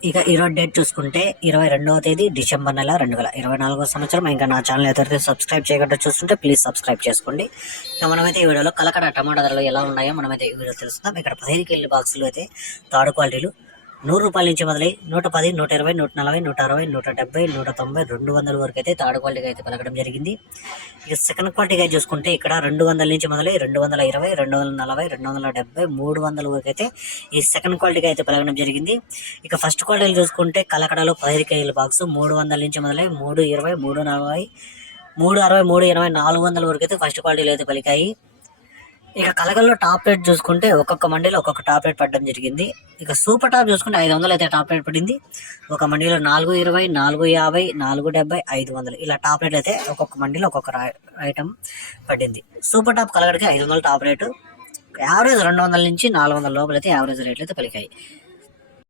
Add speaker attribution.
Speaker 1: ఇక ఈరోజు డేట్ చూసుకుంటే ఇరవై రెండవ తేదీ డిసెంబర్ నెల రెండు వేల ఇరవై నాలుగో సంవత్సరం. ఇంకా నా ఛానల్ ఎవరైతే సబ్స్క్రైబ్ చేయకుండా చూస్తుంటే ప్లీజ్ సబ్స్క్రైబ్ చేసుకోండి. ఇక మనమైతే ఈ వీడియోలో కలకడ టమాటా ధరలు ఎలా ఉన్నాయో మనమైతే ఈ వీడియో తెలుస్తుందాం ఇక్కడ పదిహేను కేజీ బాక్సులు అయితే థర్డ్ క్వాలిటీలు నూరు రూపాయల నుంచి మొదలై నూట పది నూట ఇరవై నూట నలభై నూట అరవై నూట డెబ్బై నూట తొంభై రెండు వందల వరకు అయితే థర్డ్ క్వాలిటీగా అయితే పలకడం జరిగింది. ఇక సెకండ్ క్వాలిటీగా చూసుకుంటే ఇక్కడ రెండు వందల నుంచి మొదలై రెండు వందల ఇరవై రెండు వందల నలభై రెండు వందల డెబ్బై మూడు వందల వరకు అయితే ఈ సెకండ్ క్వాలిటీగా అయితే పలకడం జరిగింది. ఇక ఫస్ట్ క్వాలిటీలు చూసుకుంటే కలకడలో పదిహేను కేజీల బాక్స్ మూడు వందల నుంచి మొదలై మూడు ఇరవై మూడు నలభై మూడు అరవై మూడు ఇరవై నాలుగు వందల వరకు అయితే ఫస్ట్ క్వాలిటీలు అయితే పలికాయి. ఇక కలగల్లో టాప్ రేట్ చూసుకుంటే ఒక్కొక్క మండీలో ఒక్కొక్క టాప్ రేట్ పడడం జరిగింది. ఇక సూపర్ టాప్ చూసుకుంటే ఐదు వందలు అయితే టాప్ రేట్ పడింది. ఒక మండీలో నాలుగు ఇరవై నాలుగు యాభై నాలుగు డెబ్బై ఐదు వందలు. ఇలా టాప్ రేట్ అయితే ఒక్కొక్క మండీలో ఒక్కొక్క ఐటమ్ పడింది. సూపర్ టాప్ కలగడికి ఐదు వందలు టాప్ రేటు. యావరేజ్ రెండు వందల నుంచి నాలుగు వందల లోపల అయితే యావరేజ్ రేట్లు అయితే పలికాయి.